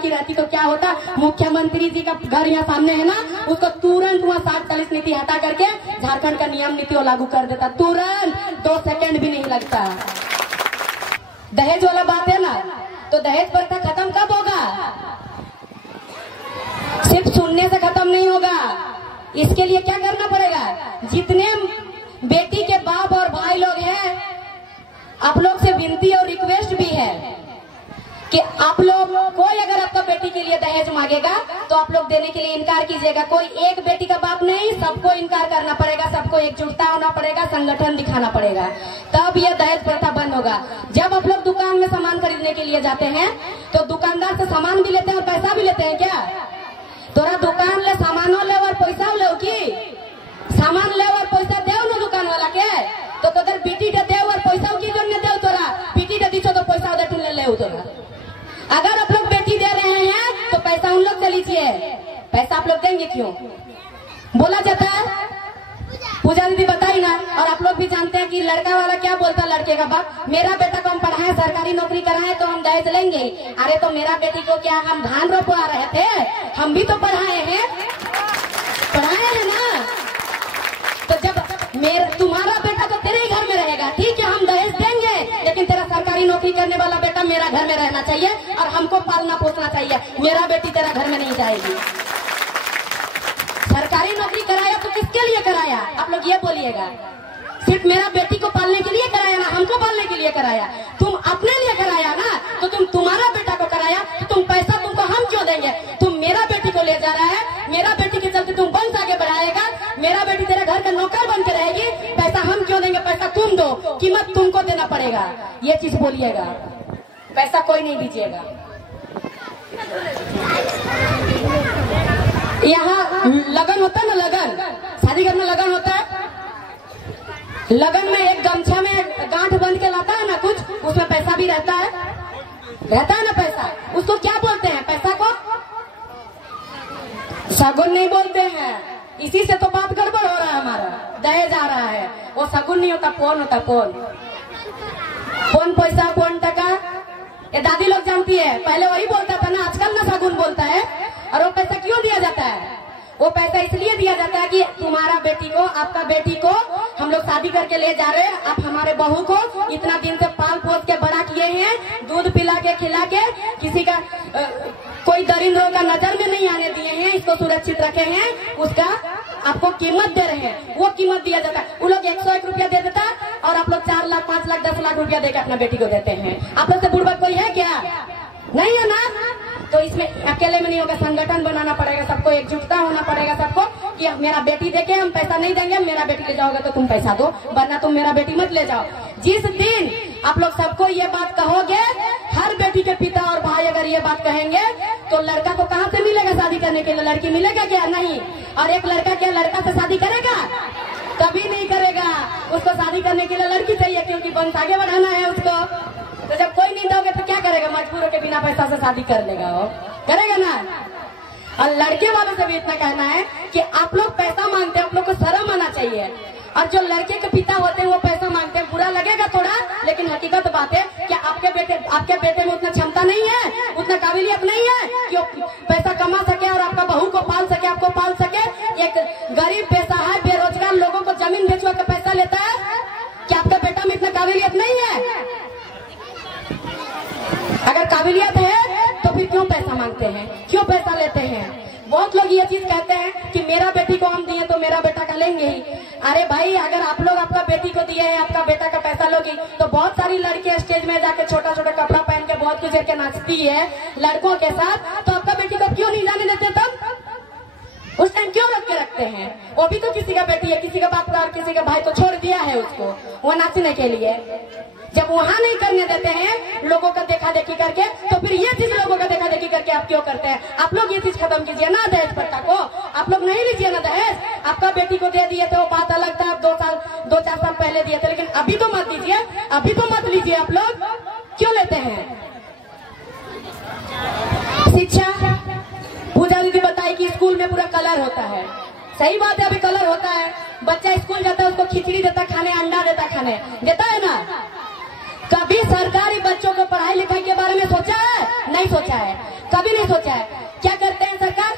लड़की रहती तो क्या होता, मुख्यमंत्री जी का घर यहाँ सामने है ना, उसको तुरंत वहाँ 60-40 नीति हटा करके झारखंड का नियम नीति वो लागू कर देता, तुरंत 2 सेकंड भी नहीं लगता। दहेज वाला बात है ना, तो दहेज प्रथा खत्म कब होगा? सिर्फ सुनने से खत्म नहीं होगा, इसके लिए क्या करना पड़ेगा? जितने बेटी के बाप और भाई लोग हैं, आप लोग से विनती और रिक्वेस्ट भी है कि आप लोग, कोई अगर आपका बेटी के लिए दहेज मांगेगा तो आप लोग देने के लिए इनकार कीजिएगा। कोई एक बेटी का बाप नहीं, सबको इनकार करना पड़ेगा, सबको एकजुटता होना पड़ेगा, संगठन दिखाना पड़ेगा, तब यह दहेज प्रथा बंद होगा। जब आप लोग दुकान में सामान खरीदने के लिए जाते हैं तो दुकानदार से सामान भी लेते हैं और पैसा भी लेते हैं क्या? तोरा दुकान ले सामानो ले और पैसा ले की सामान ले और पैसा दे ना दुकान वाला के, तो तोर बेटी दे और पैसा की जन दे, तोरा बेटी दे दी तो पैसा दे तुम ले तोरा। अगर आप लोग बेटी दे रहे हैं तो पैसा उन लोग से लीजिए, पैसा आप लोग देंगे क्यों? बोला जाता है, पूजा दीदी बताई ना, और आप लोग भी जानते हैं कि लड़का वाला क्या बोलता है लड़के का बाप, मेरा बेटा को हम पढ़ाए, सरकारी नौकरी कराए तो हम दहेज लेंगे। अरे तो मेरा बेटी को क्या हम धान रोपवा रहे थे? हम भी तो पढ़ाए हैं ना। तो जब तुम्हारा बेटा तो तेरे ही घर में रहेगा, ठीक है, हम दहेज देंगे, लेकिन तेरा सरकारी नौकरी करने वाला बेटा मेरा घर में रहना चाहिए और हमको पालना पोसना चाहिए। मेरा बेटी तेरा घर में नहीं जाएगी। सरकारी नौकरी कराया तो किसके लिए कराया? आप लोग ये बोलिएगा, सिर्फ मेरा बेटी को पालने के लिए कराया ना, हमको पालने के लिए कराया? तुम अपने लिए कराया ना, तो तुम्हारा बेटा को कराया तो तुम पैसा तुमको हम क्यों देंगे? तुम मेरा बेटी को ले जा रहा है, मेरा बेटी के चलते तुम वंश आगे बढ़ाएगा, मेरा बेटी तेरे घर का नौकर बन के रहेगी, पैसा हम क्यों देंगे? पैसा तुम दो, कीमत तुमको देना पड़ेगा, ये चीज बोलिएगा, पैसा कोई नहीं दीजिएगा। यहाँ लगन होता है ना, लगन, शादी घर में लगन होता है, लगन में एक गमछा में गांठ बंध के लाता है ना कुछ, उसमें पैसा भी रहता है ना पैसा, उसको क्या बोलते हैं? पैसा को शगुन नहीं बोलते हैं। इसी से तो बात गड़बड़ हो रहा है, हमारा दहेज आ रहा है, वो शगुन नहीं होता, पोन होता, पोन पैसा, पोन टका, ये दादी लोग जानती है, पहले वही बोलता था ना, आजकल ना शगुन बोलता है। और वो पैसा क्यों दिया जाता है? वो पैसा इसलिए दिया जाता है कि तुम्हारा बेटी को, आपका बेटी को हम लोग शादी करके ले जा रहे हैं, आप हमारे बहू को इतना दिन से पाल पोस के बड़ा किए हैं, दूध पिला के खिला के, किसी का कोई दरिंदों का नजर में नहीं आने दिए हैं, इसको सुरक्षित रखे हैं, उसका आपको कीमत दे रहे हैं, वो कीमत दिया जाता है। वो लोग 101 रुपया दे देता और आप लोग 4 लाख 5 लाख 10 लाख रुपया देकर अपना बेटी को देते हैं। आप लोग से बुढ़वा कोई है क्या? नहीं है ना। तो इसमें अकेले में नहीं होगा, संगठन बनाना पड़ेगा, सबको एकजुटता होना पड़ेगा, सबको कि मेरा बेटी देके हम पैसा नहीं देंगे, मेरा बेटी ले जाओगे तो तुम पैसा दो, वरना तुम मेरा बेटी मत ले जाओ। जिस दिन आप लोग सबको ये बात कहोगे, हर बेटी के पिता और भाई अगर ये बात कहेंगे, तो लड़का को कहाँ से मिलेगा शादी करने के लिए? लड़की मिलेगा क्या? नहीं। और एक लड़का क्या लड़का से शादी करेगा? कभी नहीं करेगा। उसको शादी करने के लिए लड़की चाहिए, क्योंकि वंश आगे बढ़ाना है उसको। तो जब कोई नहीं दोगे तो क्या करेगा? मजबूर होकर बिना पैसा से शादी कर लेगा, वो करेगा ना। और लड़के वालों से भी इतना कहना है कि आप लोग पैसा मांगते हैं, आप लोग को शर्म आना चाहिए। और जो लड़के के पिता होते हैं वो पैसा मांगते हैं, बुरा लगेगा थोड़ा, लेकिन हकीकत बात है कि आपके बेटे में उतना क्षमता नहीं है, उतना काबिलियत नहीं है कि वो पैसा कमा सके और आपका बहू को पाल सके, आपको पाल सके। एक गरीब बेसहाय बेरोजगार लोगों को जमीन बेचवा के पैसा लेता है, कि आपका बेटा में इतना काबिलियत नहीं है? अगर काबिलियत है तो फिर क्यों पैसा मांगते हैं, क्यों पैसा लेते हैं? बहुत लोग ये चीज कहते हैं कि मेरा बेटी को हम दिए तो मेरा बेटा का लेंगे ही। अरे भाई, अगर आप लोग आपका बेटी को दिए हैं, आपका बेटा का पैसा लोगी, तो बहुत सारी लड़कियां स्टेज में जाके छोटा छोटा कपड़ा पहन के बहुत कुछ करके नाचती है लड़कों के साथ, तो आपका बेटी को क्यों नहीं जाने देते? तब उस टाइम क्यों रख के रखते हैं? वो भी तो किसी का बेटी है, किसी का बाप और किसी का भाई तो छोड़ दिया है उसको वो नाचने के लिए। जब वहां नहीं करने देते हैं लोगों का देखा देखी करके, तो फिर ये चीज लोगों का देखा देखी करके आप क्यों करते हैं? आप लोग ये चीज खत्म कीजिए ना, दहेज प्रथा को आप लोग नहीं लीजिए ना दहेज। आपका बेटी को दे दिए थे वो बात अलग था, आप 2-4 साल पहले दिए थे, लेकिन अभी तो मत दीजिए, अभी तो मत लीजिए। आप लोग क्यों लेते हैं? शिक्षा, पूजा दीदी बताई कि स्कूल में पूरा कलर होता है, सही बात है, अभी कलर होता है। बच्चा स्कूल जाता है, उसको खिचड़ी देता खाने, अंडा देता खाने, देता है ना। कभी सरकारी बच्चों को पढ़ाई लिखाई के बारे में सोचा है? नहीं सोचा है। कभी नहीं सोचा है। क्या करते हैं सरकार?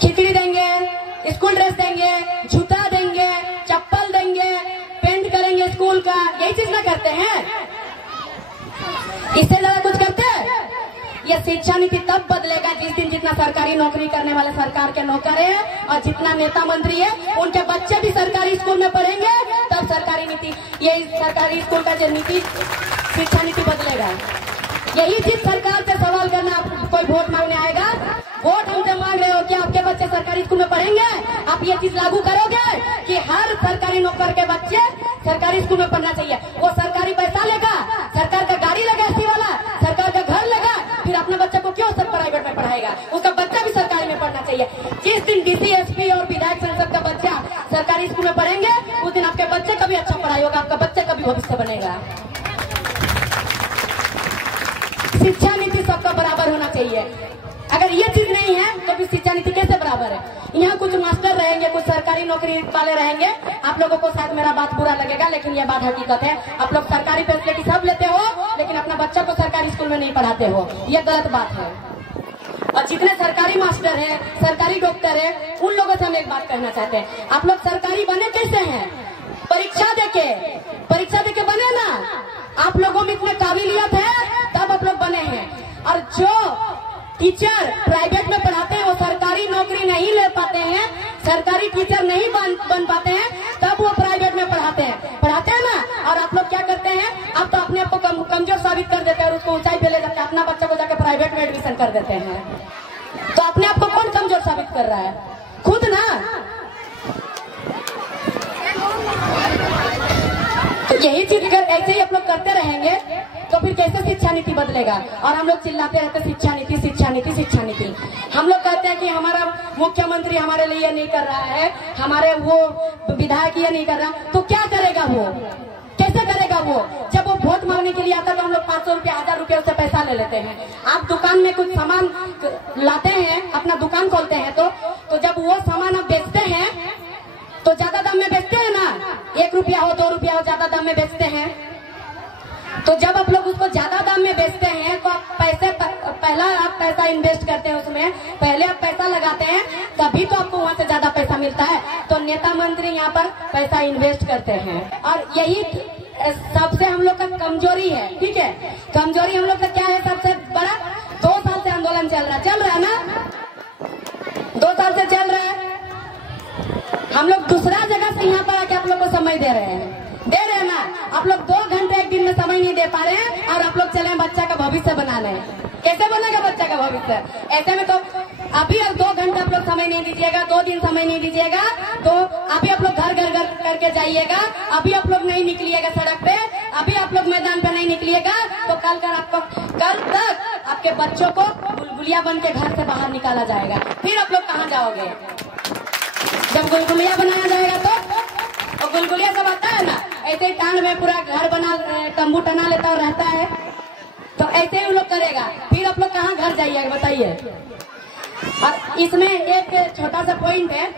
खिचड़ी देंगे, स्कूल ड्रेस देंगे, जूता देंगे, चप्पल देंगे, पेंट करेंगे स्कूल का, यही चीज ना करते हैं? इससे ज्यादा कुछ करते हैं? ये शिक्षा नीति तब बदलेगा जिस दिन जितना सरकारी नौकरी करने वाले सरकार के नौकर है और जितना नेता मंत्री है उनके बच्चे भी सरकारी स्कूल में पढ़ेंगे, तब सरकारी नीति, ये सरकारी स्कूल का जो नीति शिक्षा नीति बदलेगा। यही चीज सरकार से सवाल करना, आप कोई वोट मांगने आएगा, वोट हमसे मांग रहे हो कि आपके बच्चे सरकारी स्कूल में पढ़ेंगे? आप ये चीज लागू करोगे कि हर सरकारी नौकर के बच्चे सरकारी स्कूल में पढ़ना चाहिए? वो सरकारी पैसा लेगा, सरकार का गाड़ी लेगा एसी वाला, सरकार का घर लेगा, फिर अपने बच्चे को क्यों सब प्राइवेट में पढ़ाएगा? उसका बच्चा भी सरकारी में पढ़ना चाहिए। जिस दिन डीसी, एसपी और विधायक संसद का बच्चा सरकारी स्कूल में पढ़ेंगे उस दिन आपके बच्चे का भी अच्छा पढ़ाई होगा, आपका बच्चे का भी भविष्य बनेगा। शिक्षा नीति सबका बराबर होना चाहिए। अगर ये चीज नहीं है तो फिर शिक्षा नीति कैसे बराबर है? यहाँ कुछ मास्टर रहेंगे, कुछ सरकारी नौकरी वाले रहेंगे, आप लोगों को शायद मेरा बात बुरा लगेगा लेकिन ये बात हकीकत है। आप लोग सरकारी फैसिलिटी सब लेते हो लेकिन अपना बच्चा को सरकारी स्कूल में नहीं पढ़ाते हो, ये गलत बात है। और जितने सरकारी मास्टर है, सरकारी डॉक्टर है, उन लोगों से हम एक बात कहना चाहते हैं, आप लोग सरकारी बने कैसे हैं? परीक्षा देके बने ना। आप लोगों में इतने काबिलियत है तब आप लोग बने हैं। और जो टीचर प्राइवेट में पढ़ाते हैं वो सरकारी नौकरी नहीं ले पाते हैं, सरकारी टीचर नहीं बन पाते हैं, तब वो प्राइवेट में पढ़ाते हैं ना। और आप लोग क्या करते हैं? आप तो अपने आप को कमजोर साबित कर देते हैं और उसको ऊंचाई पे ले जाके अपना बच्चा को जाके प्राइवेट में एडमिशन कर देते हैं। तो अपने आप को कौन कमजोर साबित कर रहा है? खुद ना। तो यही चीज ऐसे ही आप लोग करते रहेंगे तो फिर कैसे शिक्षा नीति बदलेगा? और हम लोग चिल्लाते रहते शिक्षा नीति, शिक्षा नीति, शिक्षा नीति। हम लोग कहते हैं कि हमारा मुख्यमंत्री हमारे लिए नहीं कर रहा है, हमारे वो विधायक ये नहीं कर रहा, तो क्या करेगा वो? कैसे करेगा वो? जब वो वोट मांगने के लिए आता है तो हम लोग 500 रुपया, 1000 रुपया उससे पैसा ले लेते हैं। आप दुकान में कुछ सामान लाते हैं, अपना दुकान खोलते हैं तो जब वो सामान आप बेचते हैं तो ज्यादा दाम में बेचते हैं ना, 1 रुपया हो, 2 रुपया हो, ज्यादा दाम में बेचते हैं। तो जब आप लोग उसको ज्यादा दाम में बेचते हैं तो आप पहला आप पैसा इन्वेस्ट करते हैं उसमें, पहले आप पैसा लगाते हैं तभी तो आपको वहां से ज्यादा पैसा मिलता है। तो नेता मंत्री यहाँ पर पैसा इन्वेस्ट करते हैं और यही सबसे हम लोग का कमजोरी है। ठीक है, कमजोरी हम लोग का क्या है सबसे बड़ा? 2 साल से आंदोलन चल रहा है ना, 2 साल से चल रहा है। हम लोग दूसरा जगह से यहाँ पर आके आप लोग को समय दे रहे हैं ना। आप लोग 2 घंटे एक दिन में समय नहीं दे पा रहे हैं और आप लोग चले बच्चा का भविष्य बनाने। कैसे बनेगा बच्चा का भविष्य? ऐसे में तो अभी 2 घंटे आप लोग समय नहीं दीजिएगा, 2 दिन समय नहीं दीजिएगा तो अभी आप लोग घर करके जाइएगा, अभी आप लोग नहीं निकलिएगा सड़क पे, अभी आप लोग मैदान पे नहीं निकलिएगा तो कल तक आपके बच्चों को गुलगुलिया बन के घर से बाहर निकाला जाएगा। फिर आप लोग कहाँ जाओगे? जब गुलगुलिया बनाया जाएगा तो गुलगुलिया सब आता है ना, ऐसे ही टांड में पूरा घर बना, तंबू टना लेता और रहता है, तो ऐसे ही वो लोग करेगा। फिर आप लोग कहाँ घर जाइएगा बताइए? और इसमें एक छोटा सा पॉइंट है,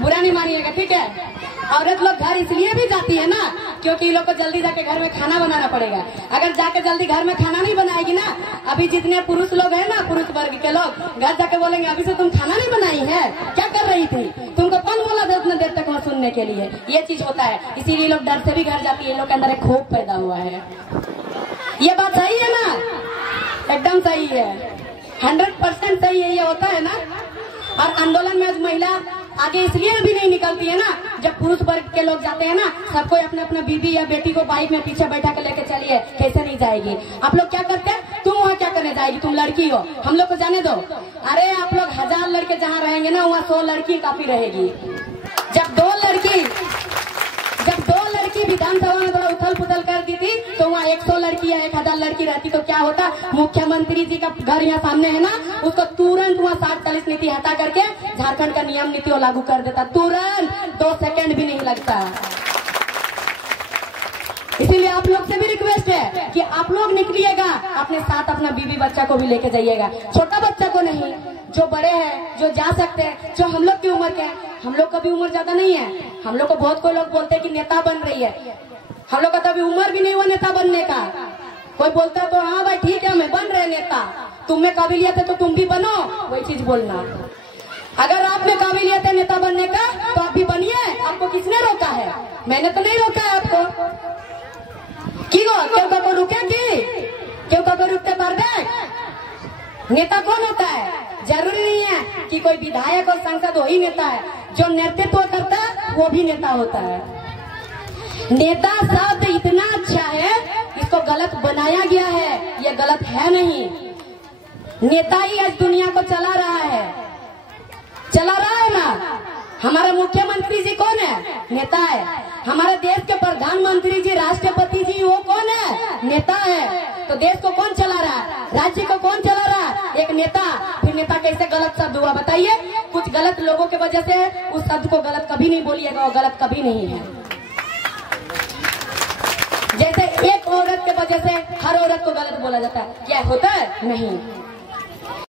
बुरा नहीं मानिएगा, ठीक है? औरत लोग घर इसलिए भी जाती है ना क्योंकि लोग को जल्दी जाके घर में खाना बनाना पड़ेगा। अगर जाके जल्दी घर में खाना नहीं बनाएगी ना, अभी जितने पुरुष लोग हैं ना, पुरुष वर्ग के लोग घर जाके बोलेंगे अभी से तुम खाना नहीं बनाई है, क्या कर रही थी, तुमको कौन बोला था उतना देर तक वहाँ सुनने के लिए? ये चीज होता है, इसीलिए लोग डर से भी घर जाती है। लोग के अंदर एक खौफ पैदा हुआ है। ये बात सही है ना? एकदम सही है, 100% सही है, ये होता है ना। और आंदोलन में आज महिला आगे इसलिए भी नहीं निकलती है ना, जब पुरुष वर्ग के लोग जाते हैं ना, सबको अपने अपने बीबी या बेटी को बाइक में पीछे बैठा कर लेके चलिए, कैसे नहीं जाएगी? आप लोग क्या करते हैं? तुम वहाँ क्या करने जाएगी? तुम लड़की हो, हम लोग को जाने दो। अरे आप लोग 1000 लड़के जहाँ रहेंगे ना, वहाँ 100 लड़की काफी रहेगी। जब दो लड़की विधानसभा में थोड़ा उथल पुथल कर दी थी तो वहाँ 100 लड़की या 1000 लड़की रहती तो क्या होता? मुख्यमंत्री जी का घर यहाँ सामने है ना, उसको तुरंत वहाँ 60-40 नीति हटा करके झारखंड का नियम नीति वो लागू कर देता, तुरंत 2 सेकंड भी नहीं लगता। इसीलिए आप लोग से भी रिक्वेस्ट है कि आप लोग निकलिएगा, अपने साथ अपना बीवी बच्चा को भी लेके जाइएगा। छोटा बच्चा को नहीं, जो बड़े हैं, जो जा सकते हैं, जो हम लोग की उम्र के हैं। हम लोग का भी उम्र ज्यादा नहीं है, हम लोग को बहुत कोई लोग बोलते हैं कि नेता बन रही है, हम लोग का तो अभी उम्र भी नहीं हुआ नेता बनने का। कोई बोलता है तो हाँ भाई ठीक है हमें बन रहे नेता, तुम में काबिलियत है तो तुम भी बनो, वही चीज बोलना। अगर आप में काबिलियत है नेता बनने का तो आप भी बनिए। आपको किसने रोका है? मैंने तो नहीं रोका है आपको। क्यों को रुके क्यों को रुकते पर दे? नेता कौन होता है? जरूरी नहीं है कि कोई विधायक और सांसद वही नेता है। जो नेतृत्व करता है वो भी नेता होता है। नेता शब्द इतना अच्छा है, इसको गलत बनाया गया है, ये गलत है नहीं। नेता ही आज दुनिया को चला रहा है ना। हमारे मुख्यमंत्री जी कौन है? नेता है। हमारे देश के प्रधानमंत्री जी, राष्ट्रपति जी, वो कौन है? नेता है। तो देश को कौन चला रहा है? राज्य को कौन चला रहा है? एक नेता। फिर नेता कैसे गलत शब्द हुआ बताइए? कुछ गलत लोगों के वजह से उस शब्द को गलत कभी नहीं बोलिएगा, वो गलत कभी नहीं है। जैसे एक औरत के वजह से हर औरत को गलत बोला जाता है, क्या होता है? नहीं।